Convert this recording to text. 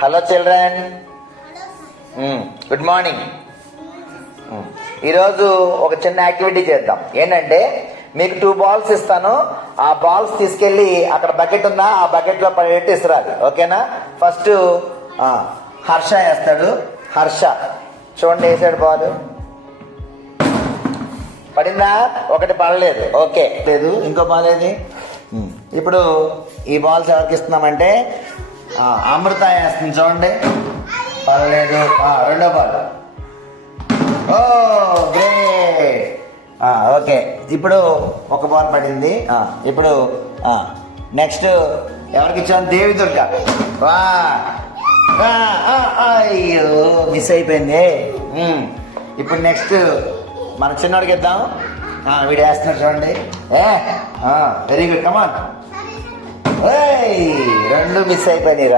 Hello children, good morning. ఈరోజు ఒక చిన్న యాక్టివిటీ చేద్దాం. ఏంటంటే మీకు 2 balls ఇస్తాను. ఆ బాల్స్ తీసుకెళ్ళి అక్కడ బకెట్ ఉందా, ఆ బకెట్ లో పడేట్టు ఇస్తురాలి. ఓకేనా? ఫస్ట్ హర్ష వేస్తాడు. హర్ష చూడండి, వేసాడు బాల్. పడిందా? ఒకటి పడలేదు. ఓకే, లేదు. ఇంకో బాల్ ఏది? ఇప్పుడు ఈ బాల్స్ ఎవరికి ఇస్తున్నామంటే అమృత వేస్తుంది. చూడండి, పడలేదు. రెండో బాల్. ఓ గ్రేట్. ఓకే, ఇప్పుడు ఒక బాల్ పడింది. ఇప్పుడు నెక్స్ట్ ఎవరికి ఇచ్చాను? దేవిదుర్గ. వా, అయ్యో మిస్ అయిపోయింది. ఇప్పుడు నెక్స్ట్ మన చిన్నోడికి ఇద్దాం. వీడు వేస్తున్నాడు చూడండి. వెరీ గుడ్, కమాన్. 2 మిస్ అయిపోయినాయి రా.